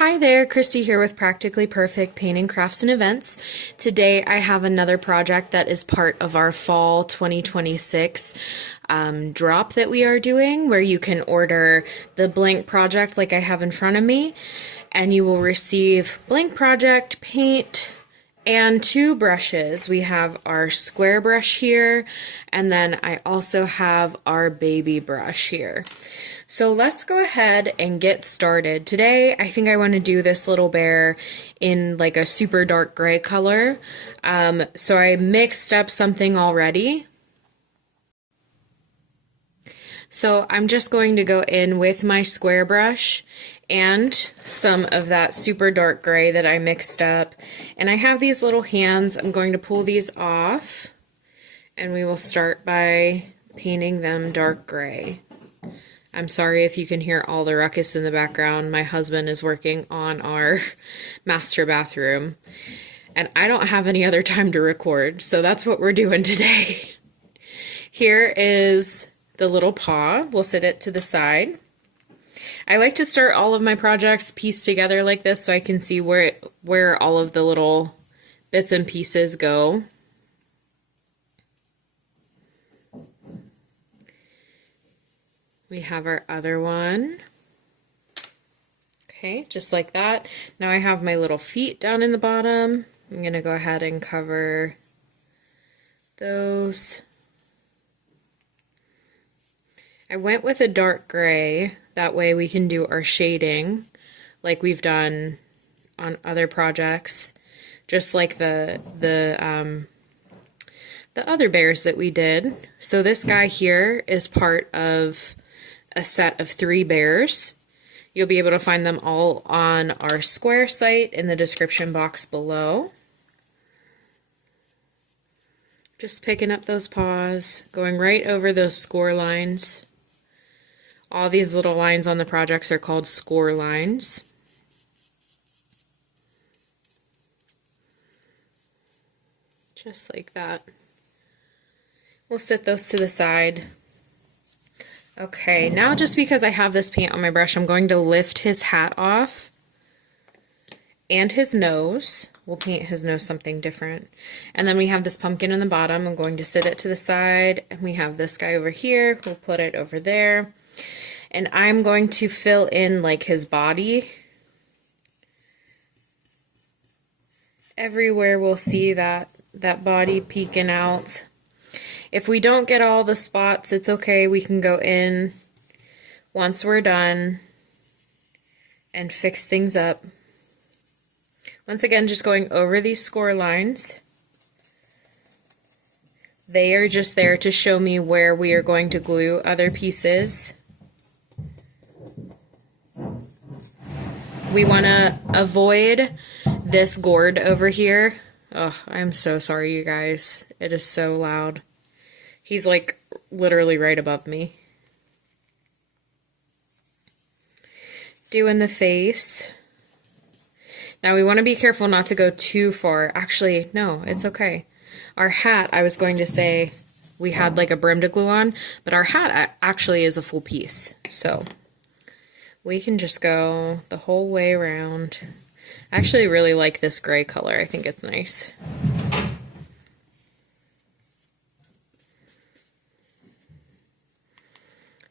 Hi there, Christy here with Practically Perfect Painting, Crafts, and Events. Today I have another project that is part of our Fall 2026 drop that we are doing, where you can order the blank project like I have in front of me, and you will receive blank project, paint, and two brushes. We have our square brush here, and then I also have our baby brush here. So let's go ahead and get started. Today, I think I want to do this little bear in like a super dark gray color. So I mixed up something already. So I'm just going to go in with my square brush and some of that super dark gray that I mixed up. And I have these little hands. I'm going to pull these off, and we will start by painting them dark gray. I'm sorry if you can hear all the ruckus in the background. My husband is working on our master bathroom, and I don't have any other time to record, so that's what we're doing today. Here is the little paw. We'll set it to the side. I like to start all of my projects pieced together like this so I can see where all of the little bits and pieces go. We have our other one. Okay, just like that. Now I have my little feet down in the bottom. I'm going to go ahead and cover those. I went with a dark gray. That way we can do our shading like we've done on other projects. Just like the other bears that we did. So this guy here is part of a set of 3 bears. You'll be able to find them all on our Square site in the description box below. Just picking up those paws, going right over those score lines. All these little lines on the projects are called score lines. Just like that. We'll set those to the side. Okay, now just because I have this paint on my brush, I'm going to lift his hat off and his nose. We'll paint his nose something different. And then we have this pumpkin in the bottom. I'm going to sit it to the side, and we have this guy over here. We'll put it over there. And I'm going to fill in like his body. Everywhere we'll see that body peeking out. If we don't get all the spots, it's okay. We can go in once we're done and fix things up. Once again, just going over these score lines. They are just there to show me where we are going to glue other pieces. We want to avoid this gourd over here. Oh, I'm so sorry, you guys. It is so loud. He's like literally right above me. Doing the face. Now we want to be careful not to go too far. Actually, no, it's okay. Our hat, I was going to say we had like a brim to glue on, but our hat actually is a full piece. So we can just go the whole way around. I actually really like this gray color. I think it's nice.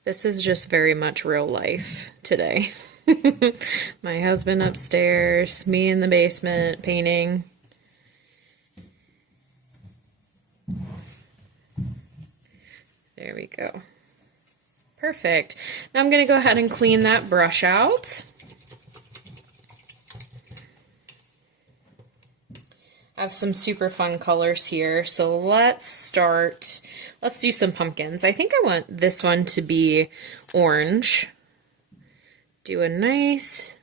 This is just very much real life today. My husband upstairs, me in the basement painting. There we go. Perfect. Now I'm going to go ahead and clean that brush out. I have some super fun colors here, so let's do some pumpkins. I think I want this one to be orange. Do a nice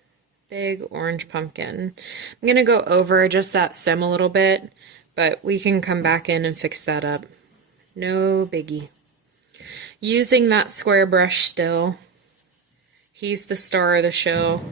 big orange pumpkin. I'm going to go over just that stem a little bit, but we can come back in and fix that up. No biggie. Using that square brush still. He's the star of the show.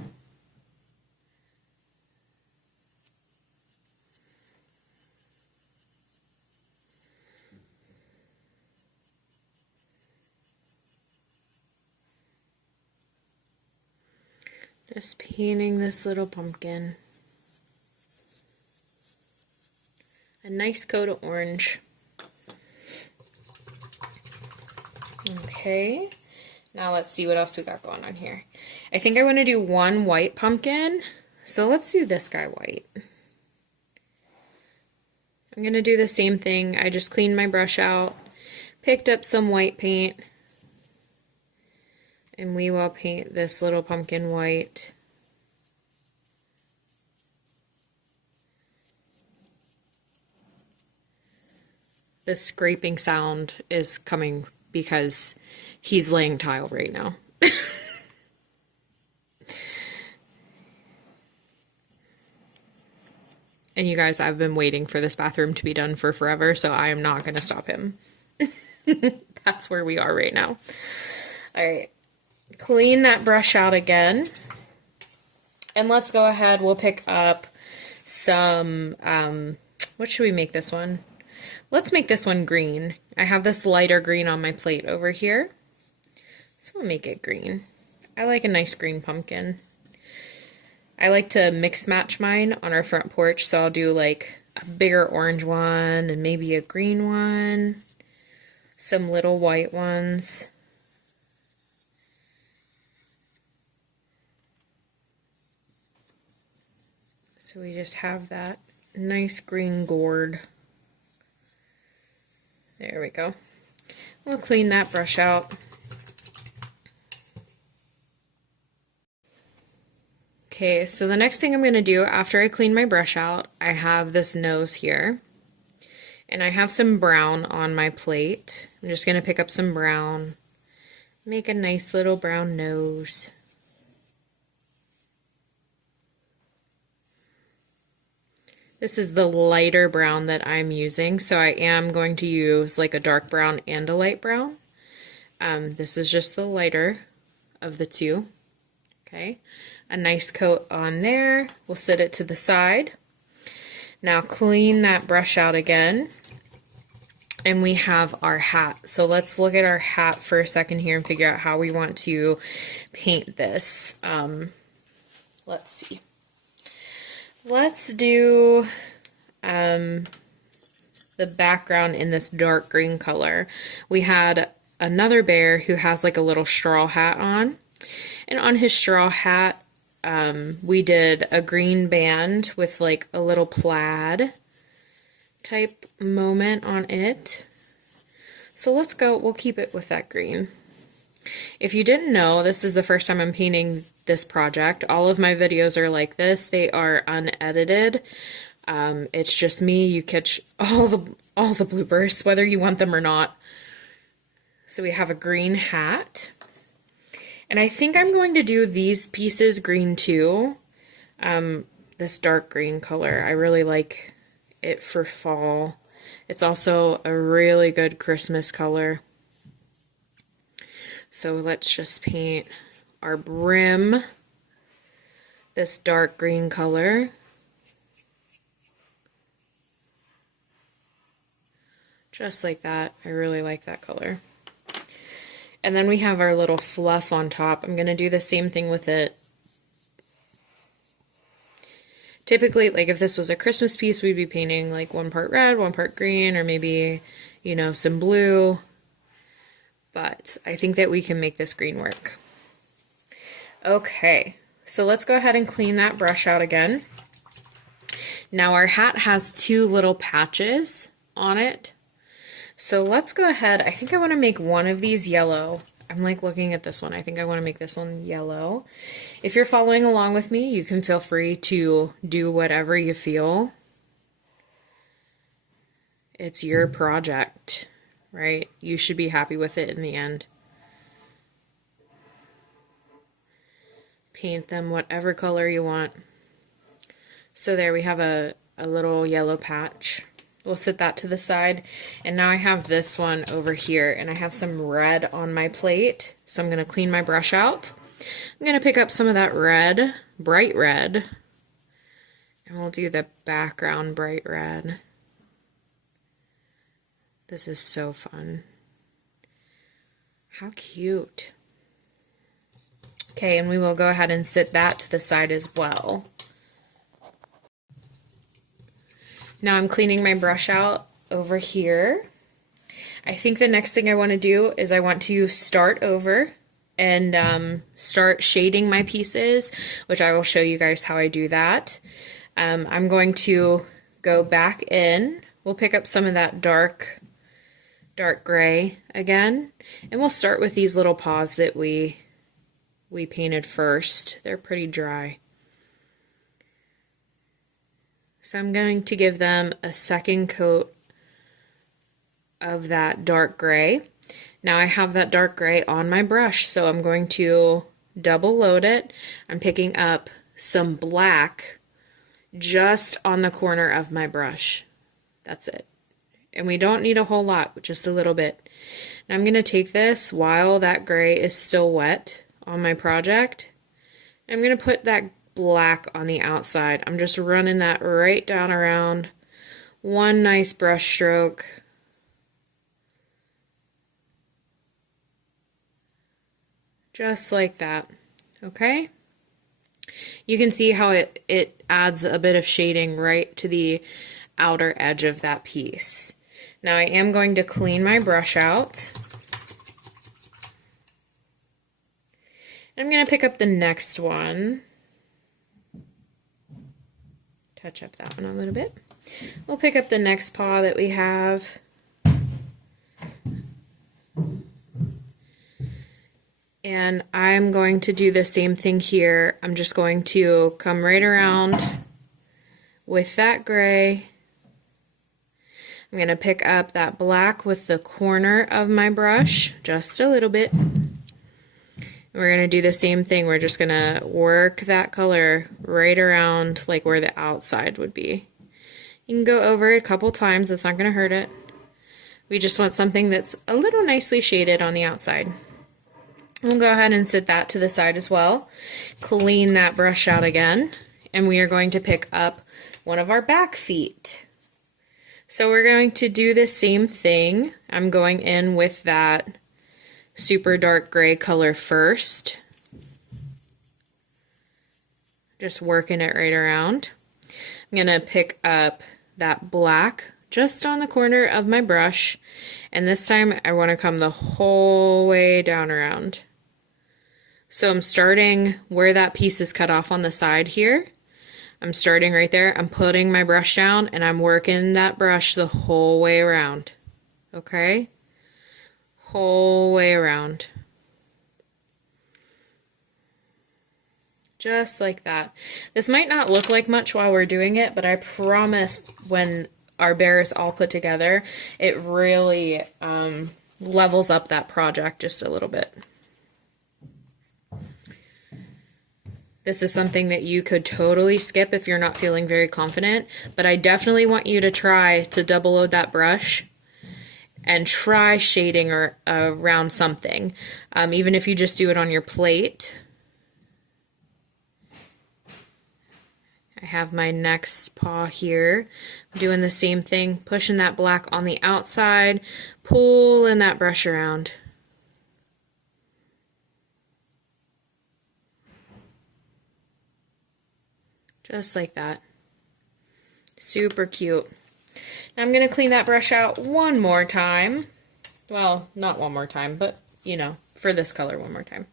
Just painting this little pumpkin. A nice coat of orange. Okay, now let's see what else we got going on here. I think I want to do one white pumpkin, so let's do this guy white. I'm going to do the same thing. I just cleaned my brush out, picked up some white paint, and we will paint this little pumpkin white. The scraping sound is coming because he's laying tile right now. And you guys, I've been waiting for this bathroom to be done for forever, so I am not going to stop him. That's where we are right now. All right, clean that brush out again. And let's go ahead, we'll pick up some, what should we make this one? Let's make this one green. I have this lighter green on my plate over here, so we'll make it green. I like a nice green pumpkin. I like to mix match mine on our front porch, so I'll do like a bigger orange one and maybe a green one, some little white ones. So we just have that nice green gourd. There we go. We'll clean that brush out. Okay, so the next thing I'm going to do after I clean my brush out, I have this nose here. And I have some brown on my plate. I'm just going to pick up some brown, make a nice little brown nose. This is the lighter brown that I'm using, so I am going to use like a dark brown and a light brown. This is just the lighter of the two. Okay, a nice coat on there. We'll set it to the side. Now clean that brush out again. And we have our hat. So let's look at our hat for a second here and figure out how we want to paint this. Let's see. Let's do the background in this dark green color. We had another bear who has like a little straw hat on. And on his straw hat, we did a green band with like a little plaid type moment on it. So let's go, we'll keep it with that green. If you didn't know, this is the first time I'm painting this project. All of my videos are like this. They are unedited. It's just me. You catch all the bloopers, whether you want them or not. So we have a green hat. And I think I'm going to do these pieces green too. This dark green color. I really like it for fall. It's also a really good Christmas color. So let's just paint our brim this dark green color. Just like that. I really like that color. And then we have our little fluff on top. I'm going to do the same thing with it. Typically, like if this was a Christmas piece, we'd be painting like one part red, one part green, or maybe, you know, some blue. But I think that we can make this green work. Okay, so let's go ahead and clean that brush out again. Now our hat has two little patches on it. So let's go ahead. I think I want to make one of these yellow. I'm like looking at this one. I think I want to make this one yellow. If you're following along with me, you can feel free to do whatever you feel. It's your project, right? You should be happy with it in the end. Paint them whatever color you want. So there we have a little yellow patch. We'll set that to the side. And now I have this one over here, and I have some red on my plate. So I'm going to clean my brush out. I'm going to pick up some of that red, bright red, and we'll do the background bright red. This is so fun. How cute. Okay, and we will go ahead and sit that to the side as well. Now I'm cleaning my brush out over here. I think the next thing I want to do is I want to start over and start shading my pieces, which I will show you guys how I do that. I'm going to go back in. We'll pick up some of that dark gray again, and we'll start with these little paws that we painted first. They're pretty dry. So I'm going to give them a second coat of that dark gray. Now I have that dark gray on my brush, so I'm going to double load it. I'm picking up some black just on the corner of my brush. That's it. And we don't need a whole lot, just a little bit. Now I'm going to take this while that gray is still wet on my project. I'm going to put that black on the outside. I'm just running that right down around. One nice brush stroke. Just like that. Okay? You can see how it adds a bit of shading right to the outer edge of that piece. Now I am going to clean my brush out. I'm going to pick up the next one. Touch up that one a little bit. We'll pick up the next paw that we have. And I'm going to do the same thing here. I'm just going to come right around with that gray. I'm going to pick up that black with the corner of my brush, just a little bit. We're going to do the same thing. We're just going to work that color right around like where the outside would be. You can go over it a couple times. It's not going to hurt it. We just want something that's a little nicely shaded on the outside. We'll go ahead and sit that to the side as well. Clean that brush out again. And we are going to pick up one of our back feet. So we're going to do the same thing. I'm going in with that super dark gray color first. Just working it right around. I'm going to pick up that black just on the corner of my brush, and this time I want to come the whole way down around. So I'm starting where that piece is cut off on the side here. I'm starting right there. I'm putting my brush down and I'm working that brush the whole way around. Okay? Whole way around. Just like that. This might not look like much while we're doing it, but I promise when our bear is all put together, it really levels up that project just a little bit. This is something that you could totally skip if you're not feeling very confident, but I definitely want you to try to double load that brush and try shading around something, even if you just do it on your plate. I have my next paw here. I'm doing the same thing, pushing that black on the outside, pulling that brush around. Just like that. Super cute. Now I'm going to clean that brush out one more time. Well, not one more time, but, you know, for this color one more time.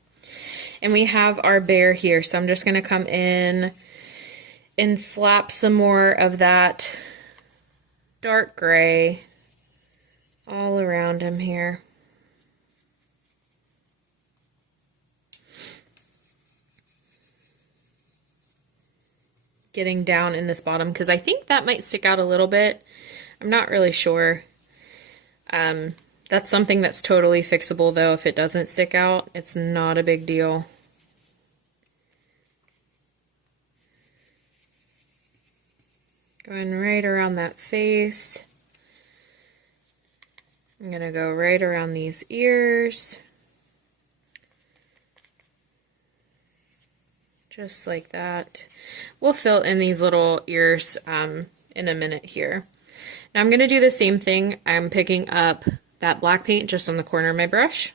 And we have our bear here, so I'm just going to come in and slap some more of that dark gray all around him here. Getting down in this bottom because I think that might stick out a little bit. I'm not really sure. That's something that's totally fixable though. If it doesn't stick out, it's not a big deal. Going right around that face. I'm going to go right around these ears. Just like that. We'll fill in these little ears in a minute here. Now I'm going to do the same thing. I'm picking up that black paint just on the corner of my brush.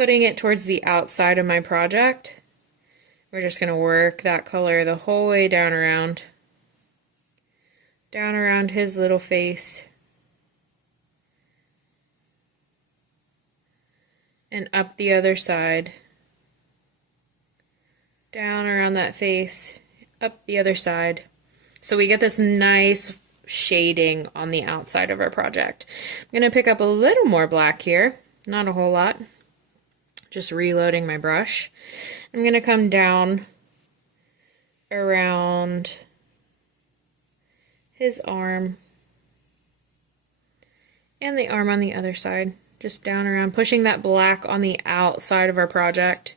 putting it towards the outside of my project. We're just going to work that color the whole way down around his little face. And up the other side. Down around that face, up the other side. So we get this nice shading on the outside of our project. I'm going to pick up a little more black here, not a whole lot. Just reloading my brush. I'm going to come down around his arm and the arm on the other side. Just down around, pushing that black on the outside of our project.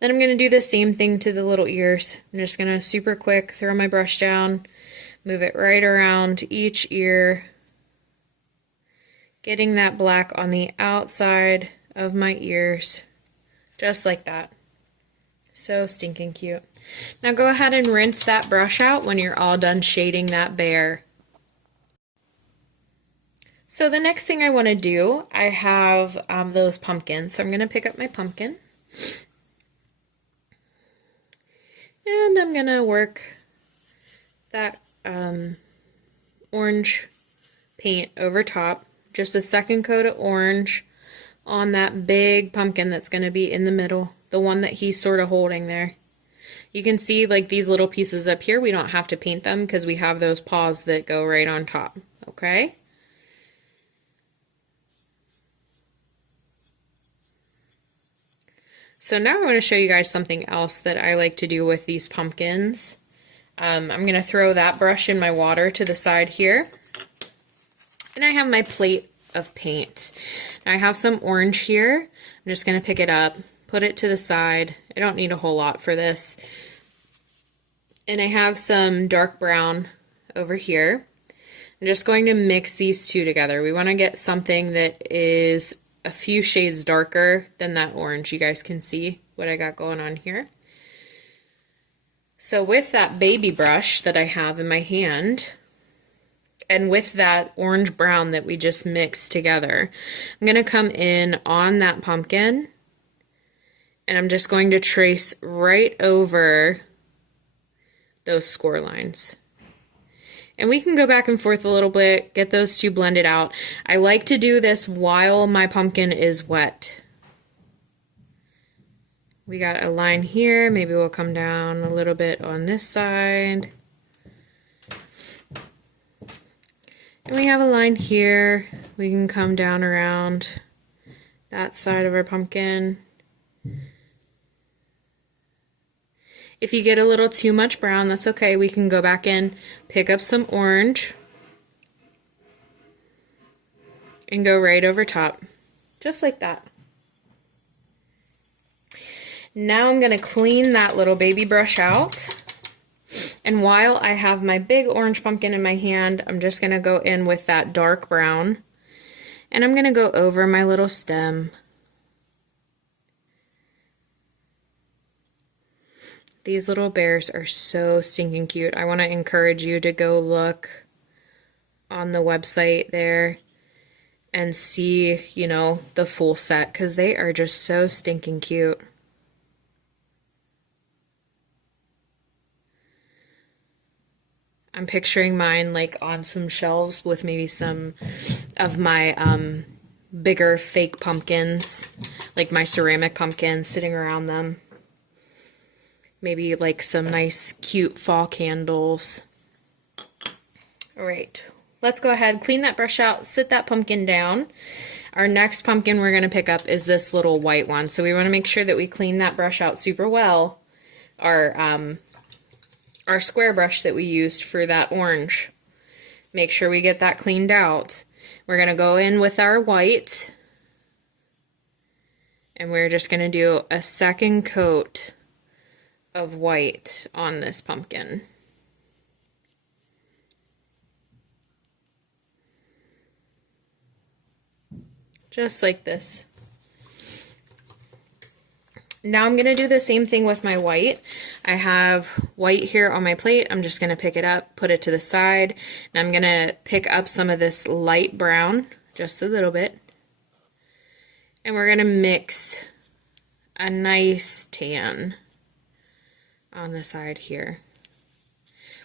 Then I'm going to do the same thing to the little ears. I'm just going to super quick throw my brush down, move it right around each ear, getting that black on the outside of my ears, just like that. So stinking cute. Now go ahead and rinse that brush out when you're all done shading that bear. So the next thing I want to do, I have those pumpkins. So I'm going to pick up my pumpkin. And I'm going to work that orange paint over top. Just a second coat of orange on that big pumpkin that's going to be in the middle. The one that he's sort of holding there. You can see like these little pieces up here, we don't have to paint them because we have those paws that go right on top. Okay? So now I want to show you guys something else that I like to do with these pumpkins. I'm going to throw that brush in my water to the side here. And I have my plate of paint. Now I have some orange here. I'm just going to pick it up, put it to the side. I don't need a whole lot for this. And I have some dark brown over here. I'm just going to mix these two together. We want to get something that is a few shades darker than that orange. You guys can see what I got going on here. So with that baby brush that I have in my hand, and with that orange brown that we just mixed together, I'm going to come in on that pumpkin, and I'm just going to trace right over those score lines. And we can go back and forth a little bit, get those two blended out. I like to do this while my pumpkin is wet. We got a line here, maybe we'll come down a little bit on this side. And we have a line here. We can come down around that side of our pumpkin. If you get a little too much brown, that's okay. We can go back in, pick up some orange, and go right over top, just like that. Now I'm going to clean that little baby brush out. And while I have my big orange pumpkin in my hand, I'm just going to go in with that dark brown. And I'm going to go over my little stem. These little bears are so stinking cute. I want to encourage you to go look on the website there and see, you know, the full set, because they are just so stinking cute. I'm picturing mine like on some shelves with maybe some of my bigger fake pumpkins, like my ceramic pumpkins sitting around them. Maybe like some nice cute fall candles. Alright, let's go ahead, clean that brush out, sit that pumpkin down. Our next pumpkin we're going to pick up is this little white one. So we want to make sure that we clean that brush out super well. Our square brush that we used for that orange. Make sure we get that cleaned out. We're going to go in with our white. And we're just going to do a second coat of white on this pumpkin. Just like this. Now I'm going to do the same thing with my white. I have white here on my plate. I'm just going to pick it up, put it to the side. Now I'm going to pick up some of this light brown, just a little bit. And we're going to mix a nice tan on the side here.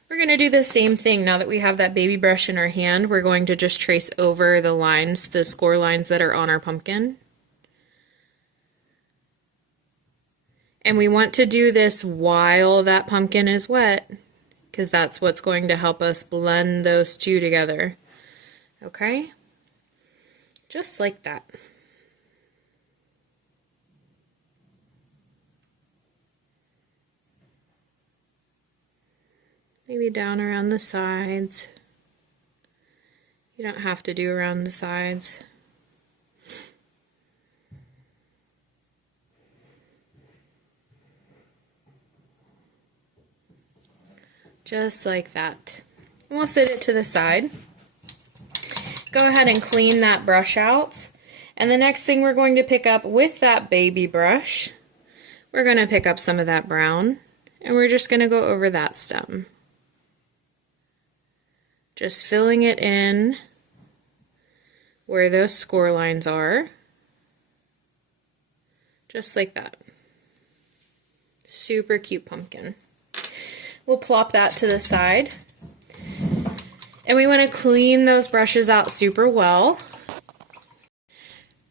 We're going to do the same thing. Now that we have that baby brush in our hand, we're going to just trace over the lines, the score lines that are on our pumpkin. And we want to do this while that pumpkin is wet, because that's what's going to help us blend those two together. Okay? Just like that. Maybe down around the sides. You don't have to do around the sides. Just like that. And we'll set it to the side. Go ahead and clean that brush out. And the next thing we're going to pick up with that baby brush, we're going to pick up some of that brown, and we're just going to go over that stem. Just filling it in where those score lines are. Just like that. Super cute pumpkin. We'll plop that to the side. And we want to clean those brushes out super well.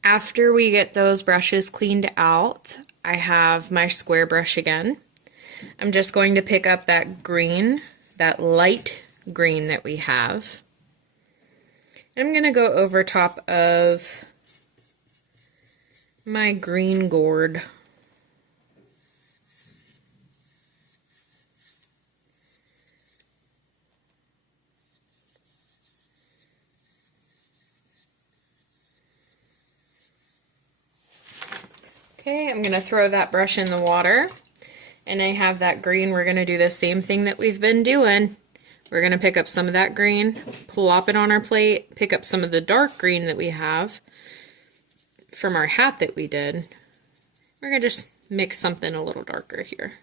After we get those brushes cleaned out, I have my square brush again. I'm just going to pick up that green, that light green that we have. I'm going to go over top of my green gourd. Okay, I'm going to throw that brush in the water, and I have that green. We're going to do the same thing that we've been doing. We're going to pick up some of that green, plop it on our plate, pick up some of the dark green that we have from our hat that we did. We're going to just mix something a little darker here.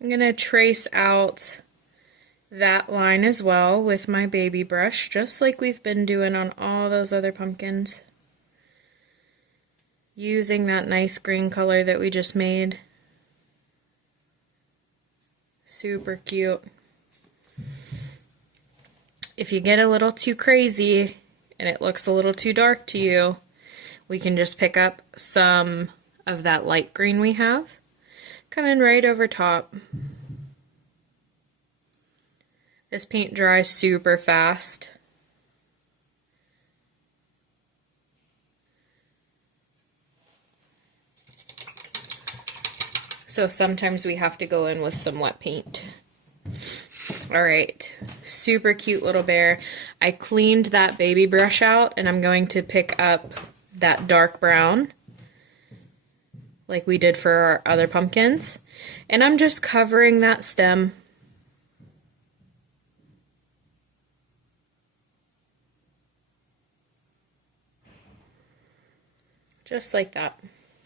I'm going to trace out that line as well with my baby brush, just like we've been doing on all those other pumpkins. Using that nice green color that we just made. Super cute. If you get a little too crazy and it looks a little too dark to you, we can just pick up some of that light green we have. Come in right over top. This paint dries super fast. So sometimes we have to go in with some wet paint. Alright, super cute little bear. I cleaned that baby brush out, and I'm going to pick up that dark brown like we did for our other pumpkins. And I'm just covering that stem. Just like that.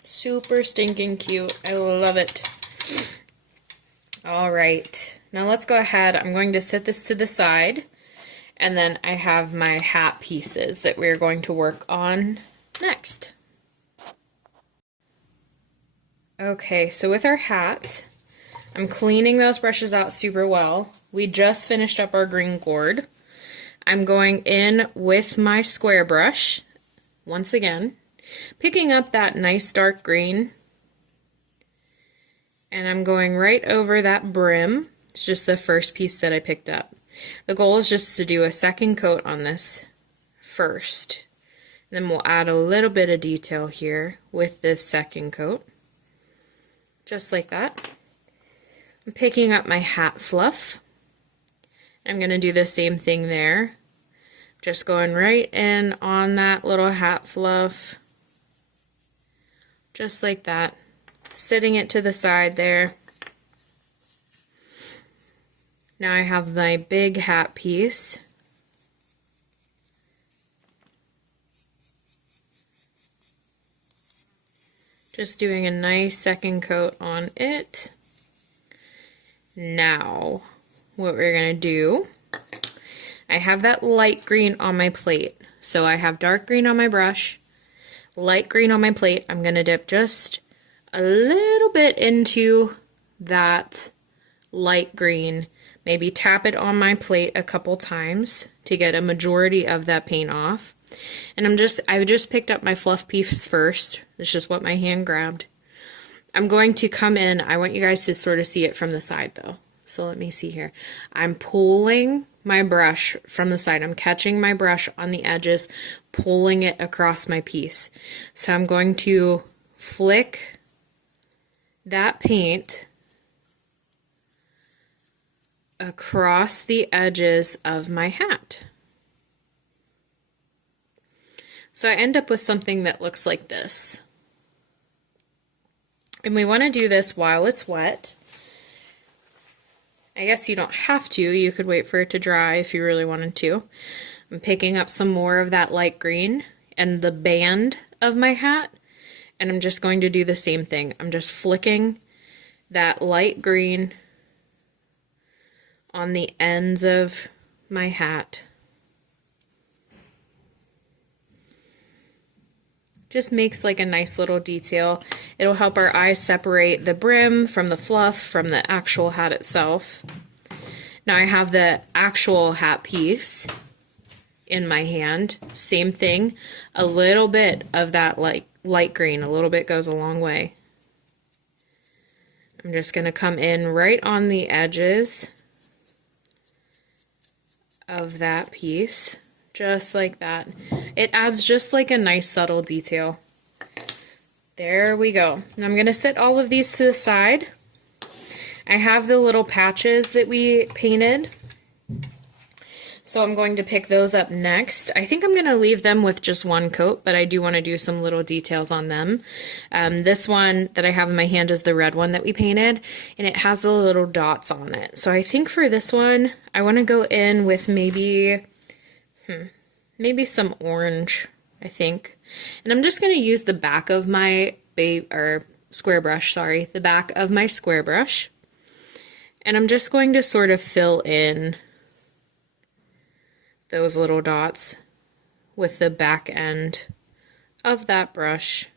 Super stinking cute. I love it. Alright, now let's go ahead. I'm going to set this to the side, and then I have my hat pieces that we're going to work on next. Okay, so with our hat, I'm cleaning those brushes out super well. We just finished up our green gourd. I'm going in with my square brush, once again, picking up that nice dark green, and I'm going right over that brim. It's just the first piece that I picked up. The goal is just to do a second coat on this first. Then we'll add a little bit of detail here with this second coat. Just like that. I'm picking up my hat fluff. I'm going to do the same thing there. Just going right in on that little hat fluff. Just like that. Sitting it to the side there. Now I have my big hat piece. Just doing a nice second coat on it. Now, what we're gonna do, I have that light green on my plate. So I have dark green on my brush, light green on my plate. I'm gonna dip just a little bit into that light green, maybe tap it on my plate a couple times to get a majority of that paint off. And I just picked up my fluff piece first. This is just what my hand grabbed. I'm going to come in, I want you guys to sort of see it from the side though. So let me see here. I'm pulling my brush from the side. I'm catching my brush on the edges, pulling it across my piece. So I'm going to flick that paint across the edges of my hat. So I end up with something that looks like this. And we want to do this while it's wet. I guess you don't have to. You could wait for it to dry if you really wanted to. I'm picking up some more of that light green and the band of my hat, and I'm just going to do the same thing. I'm just flicking that light green on the ends of my hat. Just makes like a nice little detail. It'll help our eyes separate the brim from the fluff from the actual hat itself. Now I have the actual hat piece in my hand. Same thing, a little bit of that light green, a little bit goes a long way. I'm just going to come in right on the edges of that piece. Just like that. It adds just like a nice subtle detail. There we go. Now I'm going to set all of these to the side. I have the little patches that we painted, so I'm going to pick those up next. I think I'm going to leave them with just one coat, but I do want to do some little details on them. This one that I have in my hand is the red one that we painted, and it has the little dots on it. So I think for this one, I want to go in with maybe some orange, I think. And I'm just going to use the back of my square brush, the back of my square brush. And I'm just going to sort of fill in those little dots with the back end of that brush.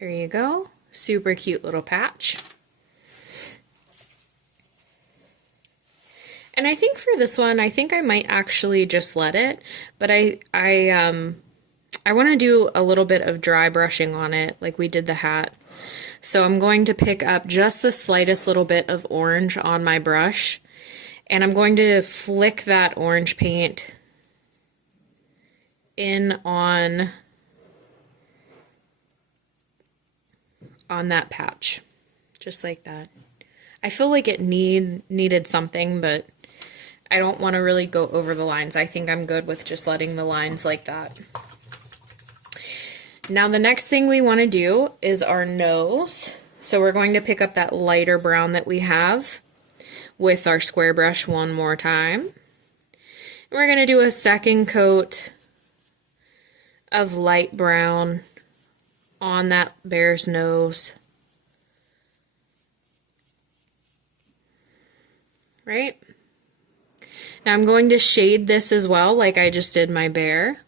There you go. Super cute little patch. And I think for this one, I think I might actually just let it, but I want to do a little bit of dry brushing on it like we did the hat. So I'm going to pick up just the slightest little bit of orange on my brush, and I'm going to flick that orange paint in on that patch, just like that. I feel like it needed something, but I don't want to really go over the lines. I think I'm good with just letting the lines like that. Now the next thing we want to do is our nose. So we're going to pick up that lighter brown that we have with our square brush one more time. And we're going to do a second coat of light brown on that bear's nose. Right? Now I'm going to shade this as well, like I just did my bear.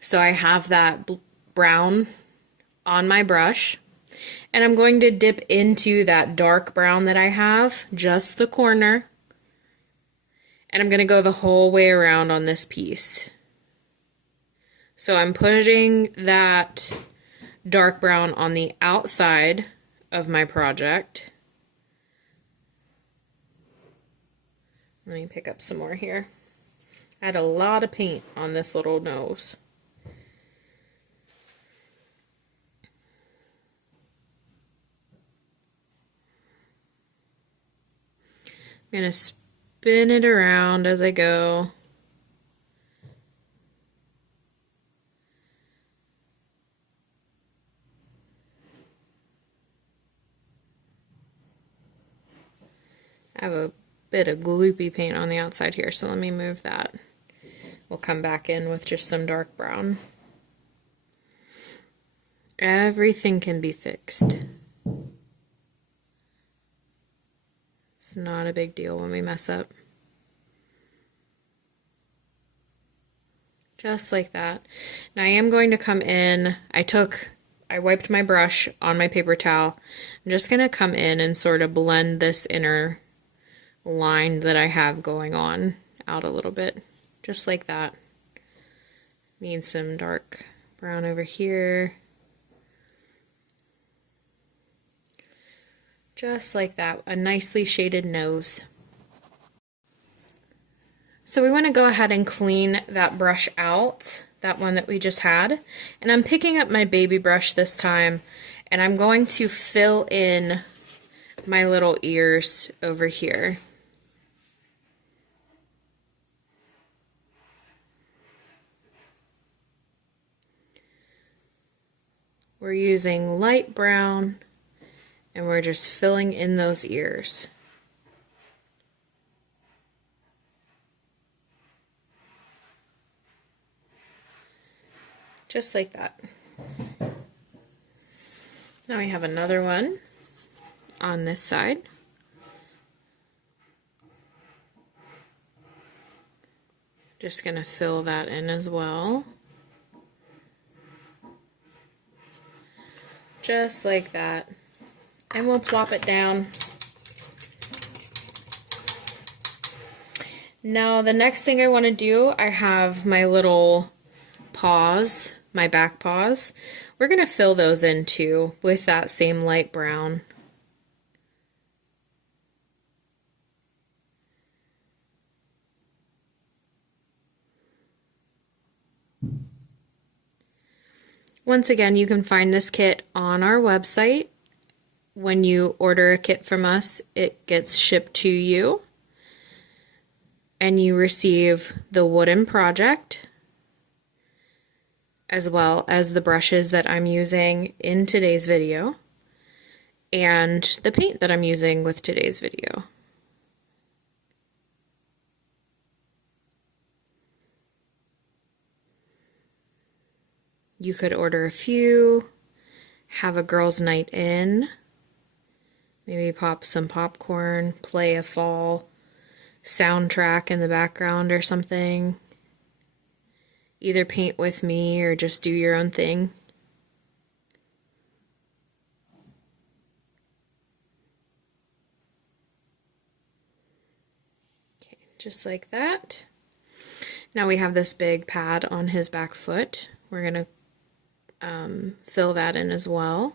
So I have that brown on my brush, and I'm going to dip into that dark brown that I have, just the corner, and I'm going to go the whole way around on this piece. So I'm putting that dark brown on the outside of my project. Let me pick up some more here. I had a lot of paint on this little nose. I'm going to spin it around as I go. I have a bit of gloopy paint on the outside here, so let me move that. We'll come back in with just some dark brown. Everything can be fixed. It's not a big deal when we mess up. Just like that. Now I am going to come in, I wiped my brush on my paper towel. I'm just going to come in and sort of blend this inner line that I have going on out a little bit. Just like that. Need some dark brown over here. Just like that. A nicely shaded nose. So we want to go ahead and clean that brush out, that one that we just had. And I'm picking up my baby brush this time, and I'm going to fill in my little ears over here. We're using light brown, and we're just filling in those ears. Just like that. Now we have another one on this side. Just going to fill that in as well. Just like that. And we'll plop it down. Now the next thing I want to do, I have my little paws, my back paws. We're going to fill those in too with that same light brown. Once again, you can find this kit on our website. When you order a kit from us, it gets shipped to you, and you receive the wooden project, as well as the brushes that I'm using in today's video, and the paint that I'm using with today's video. You could order a few, have a girls' night in, maybe pop some popcorn, play a fall soundtrack in the background or something. Either paint with me or just do your own thing. Okay, just like that. Now we have this big pad on his back foot. We're going to fill that in as well.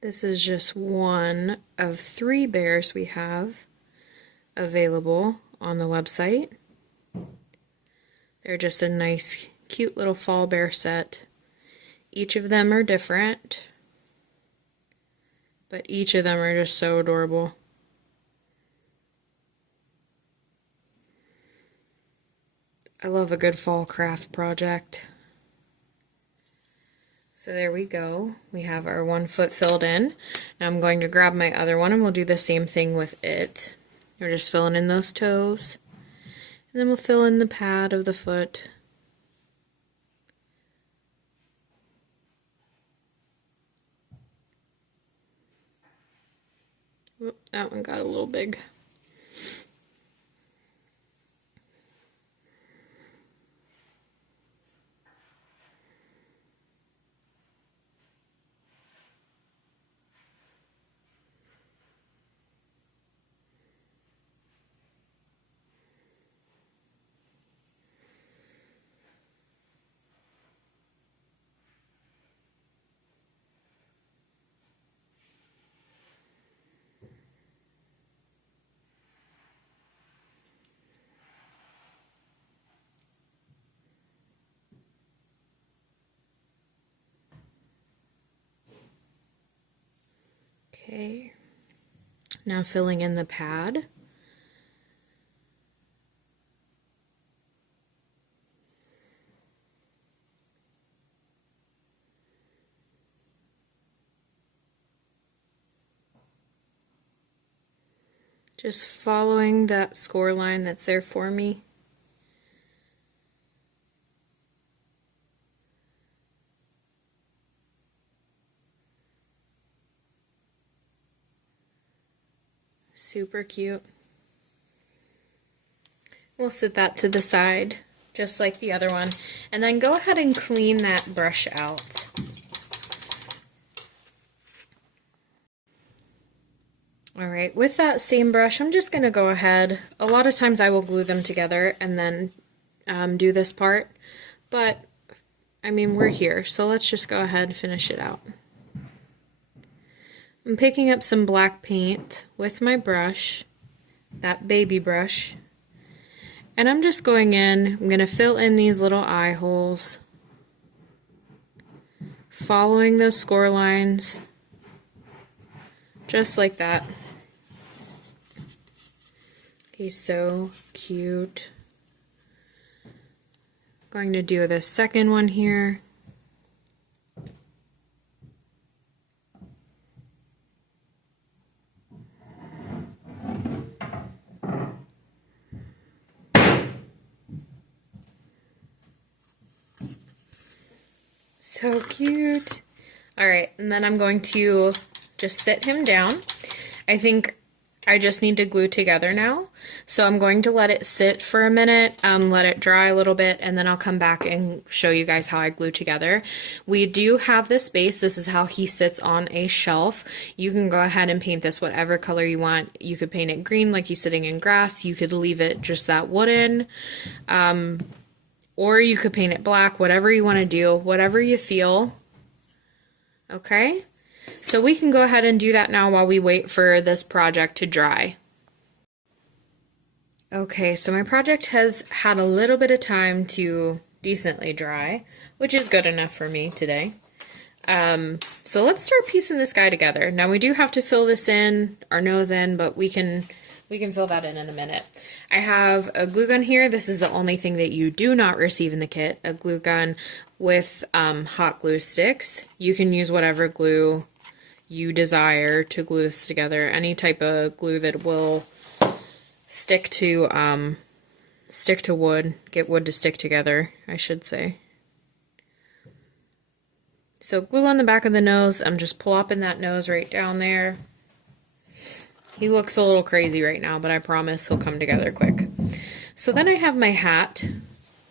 This is just one of 3 bears we have available on the website. They're just a nice, cute little fall bear set. Each of them are different, but each of them are just so adorable. I love a good fall craft project. So there we go. We have our 1 foot filled in. Now I'm going to grab my other one and we'll do the same thing with it. We're just filling in those toes. And then we'll fill in the pad of the foot. Oop, that one got a little big. Okay, now filling in the pad. Just following that score line that's there for me. Super cute. We'll set that to the side, just like the other one. And then go ahead and clean that brush out. Alright, with that same brush, I'm just going to go ahead. A lot of times I will glue them together and then do this part. But, I mean, we're here, so let's just go ahead and finish it out. I'm picking up some black paint with my brush, that baby brush. And I'm just going in, I'm going to fill in these little eye holes, following those score lines, just like that. He's so cute. Going to do the second one here. So cute. Alright, and then I'm going to just sit him down. I think I just need to glue together now. So I'm going to let it sit for a minute, let it dry a little bit, and then I'll come back and show you guys how I glue together. We do have this base. This is how he sits on a shelf. You can go ahead and paint this whatever color you want. You could paint it green like he's sitting in grass. You could leave it just that wooden. Or you could paint it black, whatever you want to do, whatever you feel. Okay? So we can go ahead and do that now while we wait for this project to dry. Okay, so my project has had a little bit of time to decently dry, which is good enough for me today. So let's start piecing this guy together. Now we do have to fill this in, our nose in, but we can fill that in a minute. I have a glue gun here. This is the only thing that you do not receive in the kit, a glue gun with hot glue sticks. You can use whatever glue you desire to glue this together. Any type of glue that will stick to wood, get wood to stick together, I should say. So glue on the back of the nose. I'm just plopping that nose right down there. He looks a little crazy right now, but I promise he'll come together quick. So then I have my hat.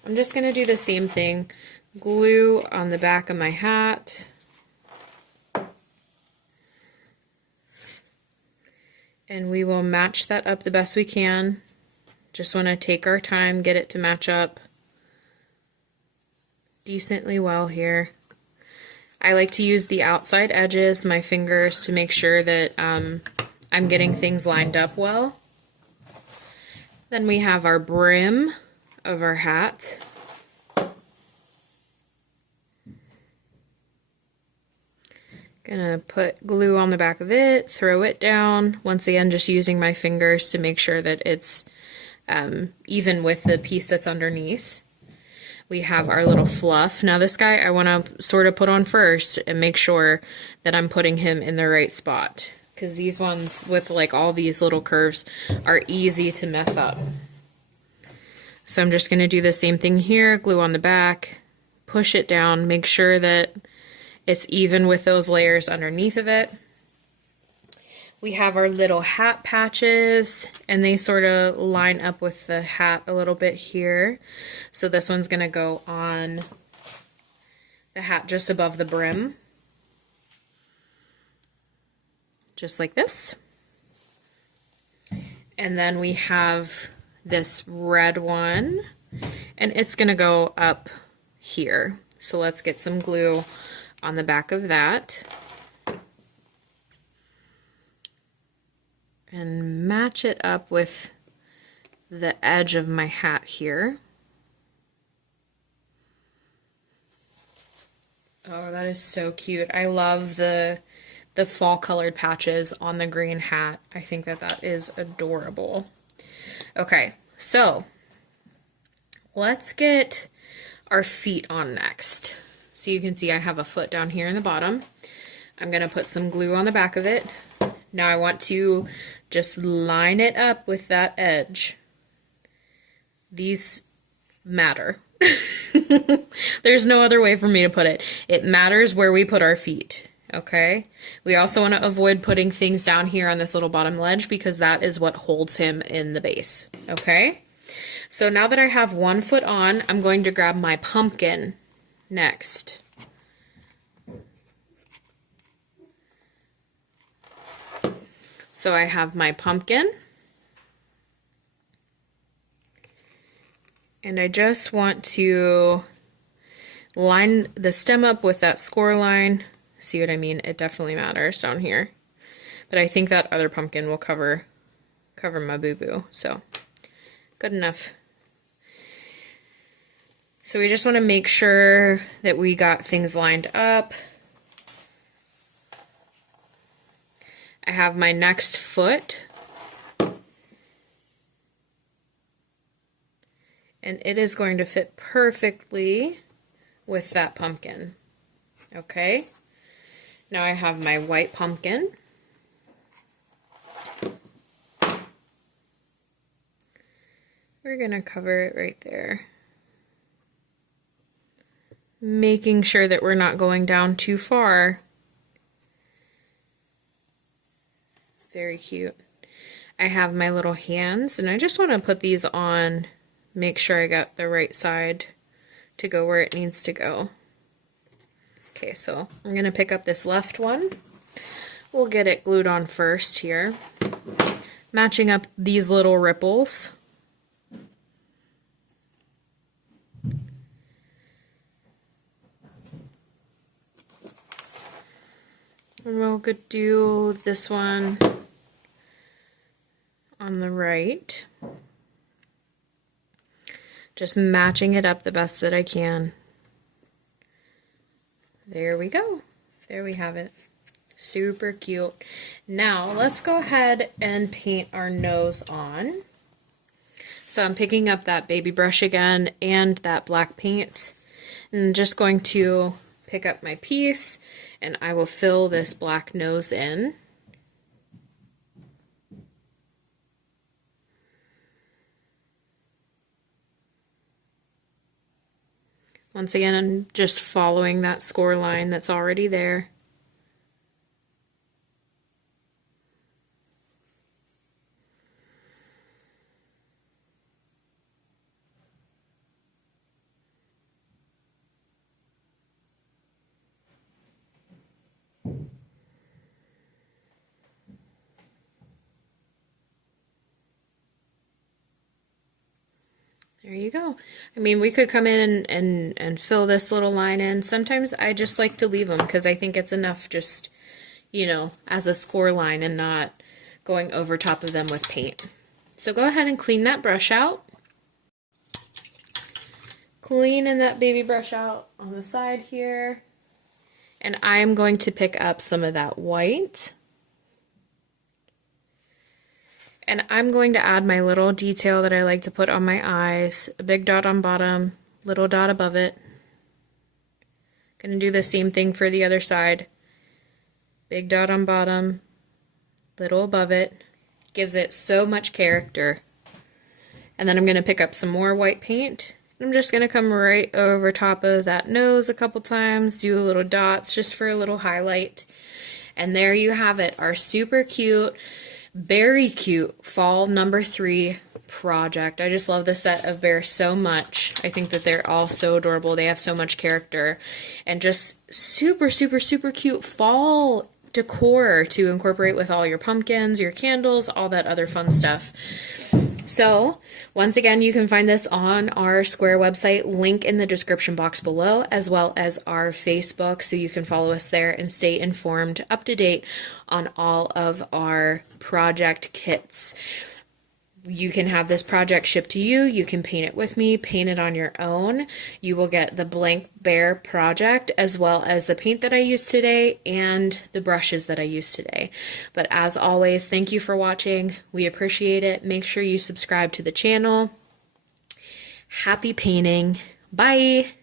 I'm just going to do the same thing. Glue on the back of my hat. And we will match that up the best we can. Just want to take our time, get it to match up decently well here. I like to use the outside edges, my fingers, to make sure that I'm getting things lined up well. Then we have our brim of our hat. Gonna put glue on the back of it, throw it down. Once again, just using my fingers to make sure that it's even with the piece that's underneath. We have our little fluff. Now this guy I want to sort of put on first and make sure that I'm putting him in the right spot, because these ones with like all these little curves are easy to mess up. So I'm just going to do the same thing here, glue on the back, push it down, make sure that it's even with those layers underneath of it. We have our little hat patches, and they sort of line up with the hat a little bit here. So this one's going to go on the hat just above the brim. Just like this. And then we have this red one, and it's going to go up here. So let's get some glue on the back of that. And match it up with the edge of my hat here. Oh, that is so cute. I love the fall colored patches on the green hat. I think that that is adorable. Okay, so let's get our feet on next. So you can see I have a foot down here in the bottom. I'm going to put some glue on the back of it. Now I want to just line it up with that edge. These matter. There's no other way for me to put it. It matters where we put our feet, okay? We also want to avoid putting things down here on this little bottom ledge because that is what holds him in the base, okay? So now that I have one foot on, I'm going to grab my pumpkin next. So I have my pumpkin. And I just want to line the stem up with that score line. See what I mean? It definitely matters down here. But I think that other pumpkin will cover my boo-boo. So, good enough. So we just want to make sure that we got things lined up. I have my next foot. And it is going to fit perfectly with that pumpkin. Okay? Now I have my white pumpkin. We're going to cover it right there. Making sure that we're not going down too far. Very cute. I have my little hands, and I just want to put these on. Make sure I got the right side to go where it needs to go. Okay, so I'm going to pick up this left one. We'll get it glued on first here. Matching up these little ripples. And we'll do this one on the right. Just matching it up the best that I can. There we go. There we have it. Super cute. Now let's go ahead and paint our nose on. So I'm picking up that baby brush again and that black paint. And I'm just going to pick up my piece and I will fill this black nose in. Once again, I'm just following that score line that's already there. There you go. I mean, we could come in and fill this little line in. Sometimes I just like to leave them because I think it's enough just, you know, as a score line and not going over top of them with paint. So go ahead and clean that brush out. Cleaning that baby brush out on the side here. And I'm going to pick up some of that white. And I'm going to add my little detail that I like to put on my eyes. A big dot on bottom, little dot above it. Gonna do the same thing for the other side. Big dot on bottom, little above it. Gives it so much character. And then I'm gonna pick up some more white paint. I'm just gonna come right over top of that nose a couple times, do little dots just for a little highlight. And there you have it, our super cute, very cute fall number 3 project. I just love the set of bears so much. I think that they're all so adorable. They have so much character and just super, super, super cute fall decor to incorporate with all your pumpkins, your candles, all that other fun stuff. So, once again, you can find this on our Square website, link in the description box below, as well as our Facebook, so you can follow us there and stay informed, up to date on all of our project kits. You can have this project shipped to you. You can paint it with me, paint it on your own. You will get the blank bear project as well as the paint that I used today and the brushes that I used today. But as always, thank you for watching. We appreciate it. Make sure you subscribe to the channel. Happy painting. Bye.